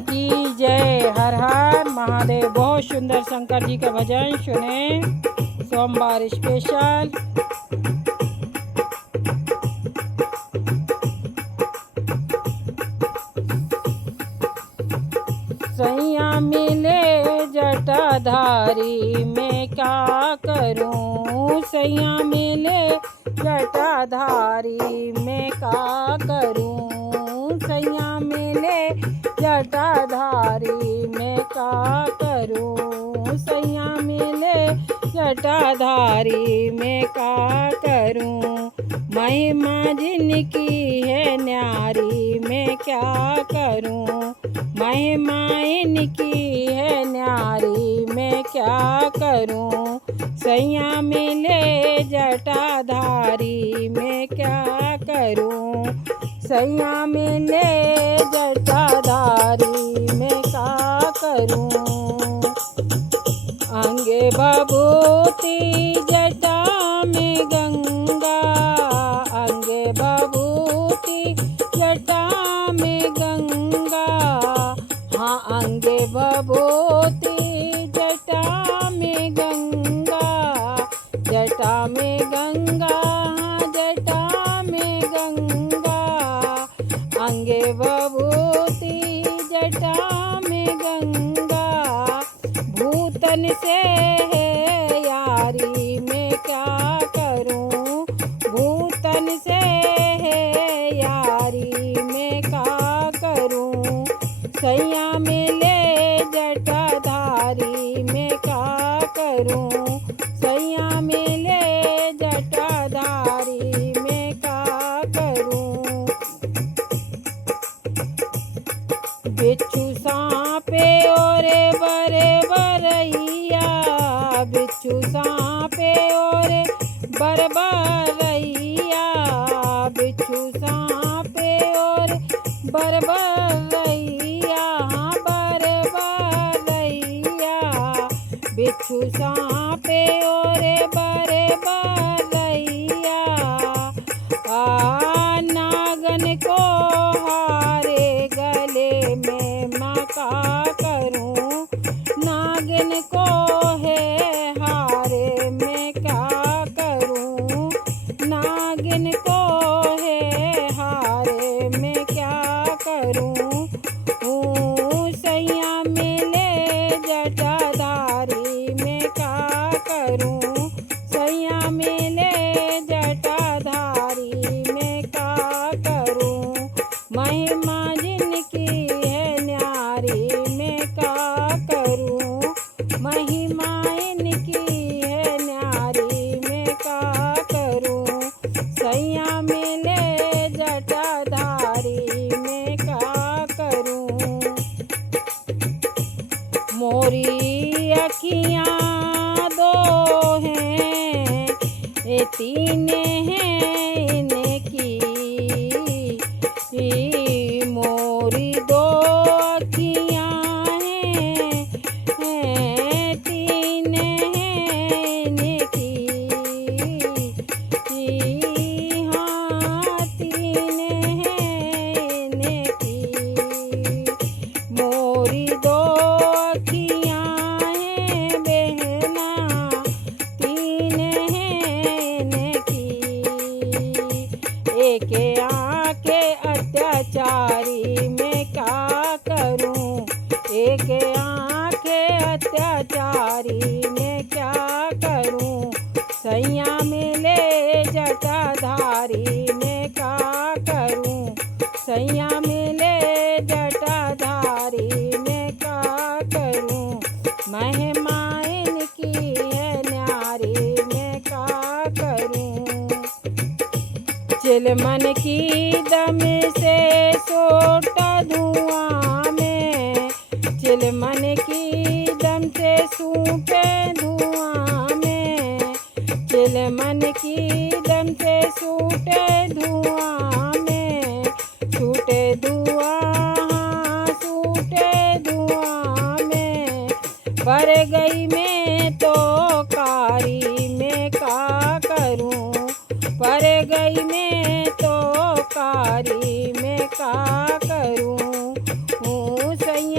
की जय। हर हर महादेव। बहुत सुंदर शंकर जी का भजन सुने सोमवार स्पेशल। सैया मिले जटाधारी मैं क्या करूं, सैया मिले जटाधारी मैं क्या करूं, सैया मिले जटाधारी मैं क्या करूं, सैया मिले जटाधारी मैं क्या करूं। महिमा जिनकी है न्यारी मैं क्या करूं, महिमा इनकी है न्यारी मैं क्या करूं। सैया मिले जटाधारी मैं क्या करूं, सैया मिले जटाधारी मैं क्या करूं। अंगे बभूति जटा में गंगा, अंगे बभूति जटा में गंगा, हाँ अंगे बभूति जटा में गंगा, जटा में गंगा, हाँ जटा में गंगा, अंगे बभूति जटा में गंगा। भूतन से है यारी मैं क्या करूं, भूतन से है यारी मैं क्या करूं। सैया मिले जटाधारी मैं क्या करूं, सैया मिले जटाधारी मैं क्या करूं। बिच्छू सांपे ओरे बरे बरैया, बिच्छू सांपे ओरे बर बरैया, बिच्छू सांपे ओरे बर बरैया, हाँ बर बरैया, बिच्छू सांपे ओरे बरे बरैया। नागन को हारे गले में मैं क्या करूं, नागिन को है हारे मैं क्या करूं, नागिन को है हारे मैं क्या करूं। सैया मिले जटाधारी मैं क्या करूं, सैया मिले जटाधारी मैं क्या करूं। महिमा जिनकी है न्यारी मैं क्या करूं, महिमा इनकी है न्यारी मैं क्या करूं। सैया मिले जटाधारी मैं क्या करूं। मोरी अखियाँ दो हैं, ये तीन हैं इनकी, मोरी दो अखियाँ हैं, तीन हैं इनकी, हाँ तीन हैं इनकी। मोरी दो अखियाँ हैं बहना, तीन हैं इनकी। एक आँखे अत्याचारी मैं क्या करूं, एक आँखे अत्याचारी मैं क्या करूं। सैया मिले जटाधारी मैं क्या करूं, सैया मिले जटाधारी मैं क्या करूं। महिमा इनकी है न्यारी मैं क्या करूं। चिलमन की दम से सोटा धुआं में, चिलमन की दम से सूटे धुआं में, चिलमन की दम से सूटे धुआं में, सूटे धुआं, सूटे धुआं में। पर गई मैं तो कारी मैं क्या करूं, पर गई मैं तो कारी मैं क्या करूं। सैया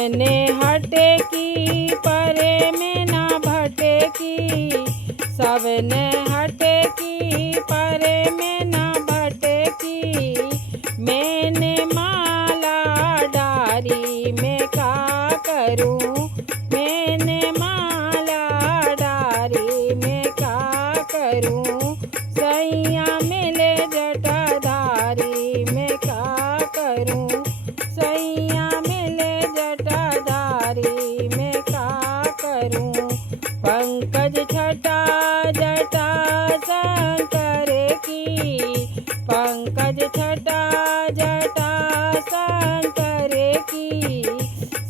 सबने हटे की परे में ना भटे की, सबने हटे की परे में ना भटे की। मैंने माला डारी में का करूं, मैंने माला डारी में का करूं। सैया मिले जटाधारी में का करूं, सैया मिले जटाधारी में का करूं। पंकज छटा जटा शंकर की, पंकज छटा जटा शंकर की।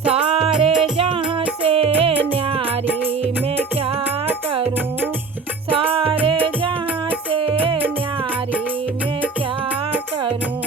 सारे जहाँ से न्यारी में क्या करूं, सारे जहाँ से न्यारी में क्या करूं।